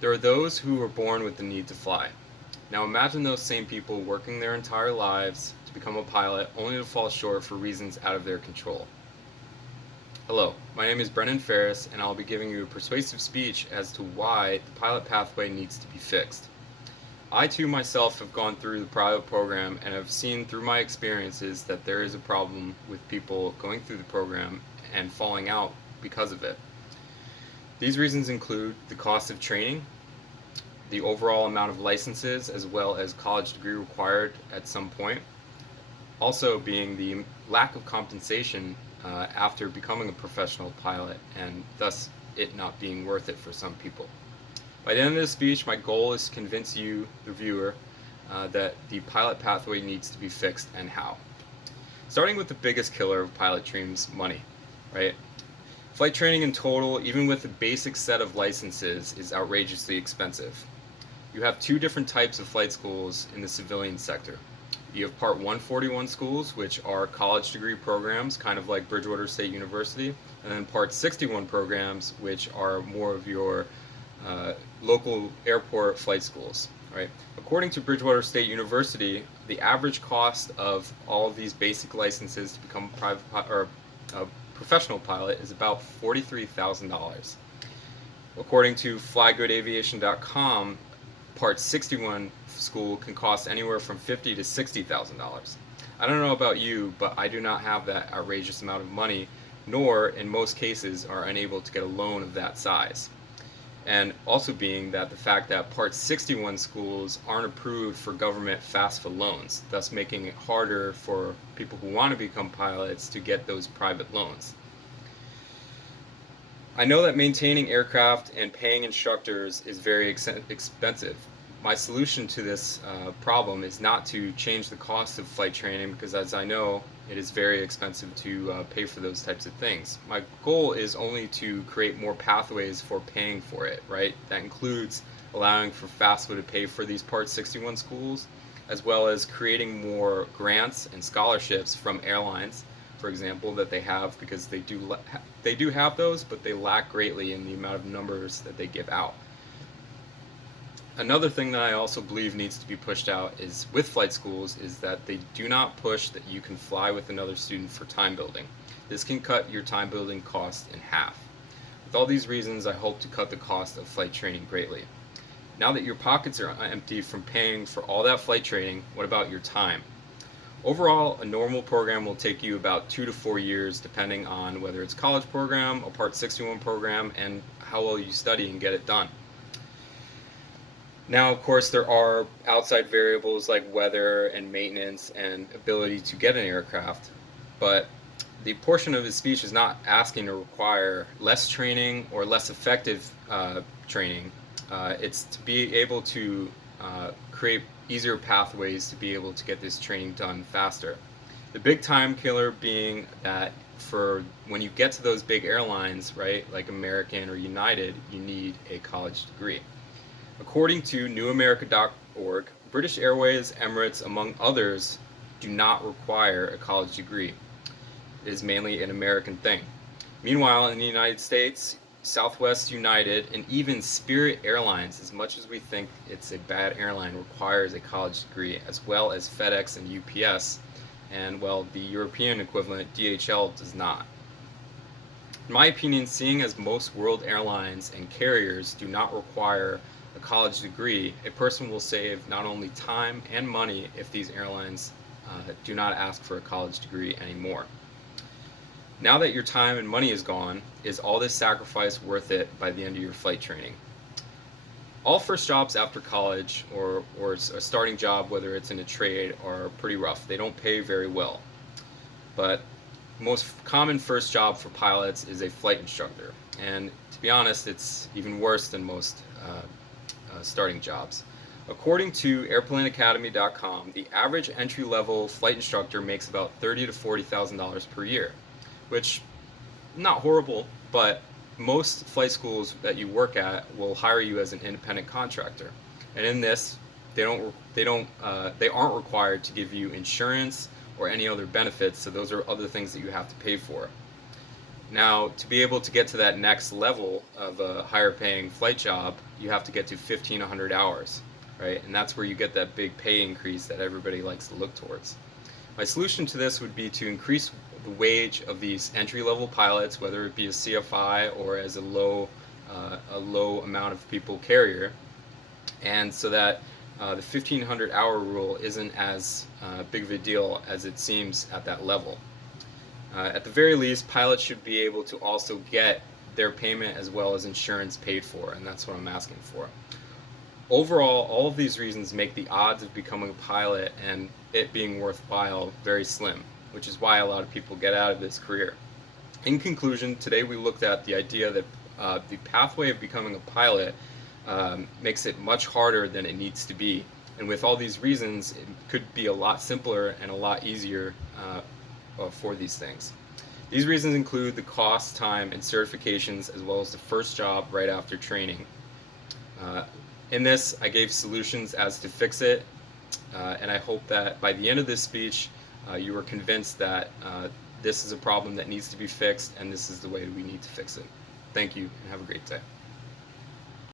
There are those who are born with the need to fly. Now imagine those same people working their entire lives to become a pilot only to fall short for reasons out of their control. Hello, my name is Brennan Ferris, and I'll be giving you a persuasive speech as to why the pilot pathway needs to be fixed. I too myself have gone through the pilot program and have seen through my experiences that there is a problem with people going through the program and falling out because of it. These reasons include the cost of training, the overall amount of licenses, as well as college degree required at some point, also being the lack of compensation after becoming a professional pilot, and thus it not being worth it for some people. By the end of this speech, my goal is to convince you, the viewer, that the pilot pathway needs to be fixed and how. Starting with the biggest killer of pilot dreams, money, right? Flight training in total, even with a basic set of licenses, is outrageously expensive. You have two different types of flight schools in the civilian sector. You have Part 141 schools, which are college degree programs, kind of like Bridgewater State University, and then Part 61 programs, which are more of your local airport flight schools. Right? According to Bridgewater State University, the average cost of all of these basic licenses to become a professional pilot is about $43,000. According to flygoodaviation.com, Part 61 school can cost anywhere from $50,000 to $60,000. I don't know about you, but I do not have that outrageous amount of money, nor in most cases are unable to get a loan of that size. And also being that the fact that Part 61 schools aren't approved for government FAFSA loans, thus making it harder for people who want to become pilots to get those private loans. I know that maintaining aircraft and paying instructors is very expensive. My solution to this problem is not to change the cost of flight training, because as I know, it is very expensive to pay for those types of things. My goal is only to create more pathways for paying for it, right? That includes allowing for FAFSA to pay for these Part 61 schools, as well as creating more grants and scholarships from airlines, for example, that they have, because they do have those, but they lack greatly in the amount of numbers that they give out. Another thing that I also believe needs to be pushed out is with flight schools is that they do not push that you can fly with another student for time building. This can cut your time building cost in half. With all these reasons, I hope to cut the cost of flight training greatly. Now that your pockets are empty from paying for all that flight training, what about your time? Overall, a normal program will take you about 2 to 4 years, depending on whether it's a college program, a Part 61 program, and how well you study and get it done. Now, of course, there are outside variables like weather and maintenance and ability to get an aircraft, but the portion of his speech is not asking to require less training or less effective training. It's to be able to create easier pathways to be able to get this training done faster. The big time killer being that for when you get to those big airlines, right, like American or United, you need a college degree. According to newamerica.org, British Airways, Emirates, among others, do not require a college degree. It is mainly an American thing. Meanwhile, in the United States, Southwest, United, and even Spirit Airlines, as much as we think it's a bad airline, requires a college degree, as well as FedEx and UPS, and well, the European equivalent, DHL, does not. In my opinion, seeing as most world airlines and carriers do not require a college degree, a person will save not only time and money if these airlines do not ask for a college degree anymore. Now that your time and money is gone, is all this sacrifice worth it by the end of your flight training? All first jobs after college or a starting job, whether it's in a trade, are pretty rough. They don't pay very well. But most common first job for pilots is a flight instructor. And to be honest, it's even worse than most starting jobs. According to airplaneacademy.com, the average entry-level flight instructor makes about $30,000 to $40,000 per year, which not horrible, but most flight schools that you work at will hire you as an independent contractor. And in this, they aren't required to give you insurance or any other benefits, so those are other things that you have to pay for. Now, to be able to get to that next level of a higher paying flight job, you have to get to 1,500 hours, right? And that's where you get that big pay increase that everybody likes to look towards. My solution to this would be to increase the wage of these entry-level pilots, whether it be a CFI or as a low amount of people carrier, and so that the 1,500-hour rule isn't as big of a deal as it seems at that level. At the very least, pilots should be able to also get their payment as well as insurance paid for, and that's what I'm asking for. Overall, all of these reasons make the odds of becoming a pilot and it being worthwhile very slim, which is why a lot of people get out of this career. In conclusion, today we looked at the idea that the pathway of becoming a pilot makes it much harder than it needs to be. And with all these reasons, it could be a lot simpler and a lot easier for these things. These reasons include the cost, time, and certifications, as well as the first job right after training. In this, I gave solutions as to fix it, and I hope that by the end of this speech, you were convinced that this is a problem that needs to be fixed, and this is the way we need to fix it. Thank you, and have a great day.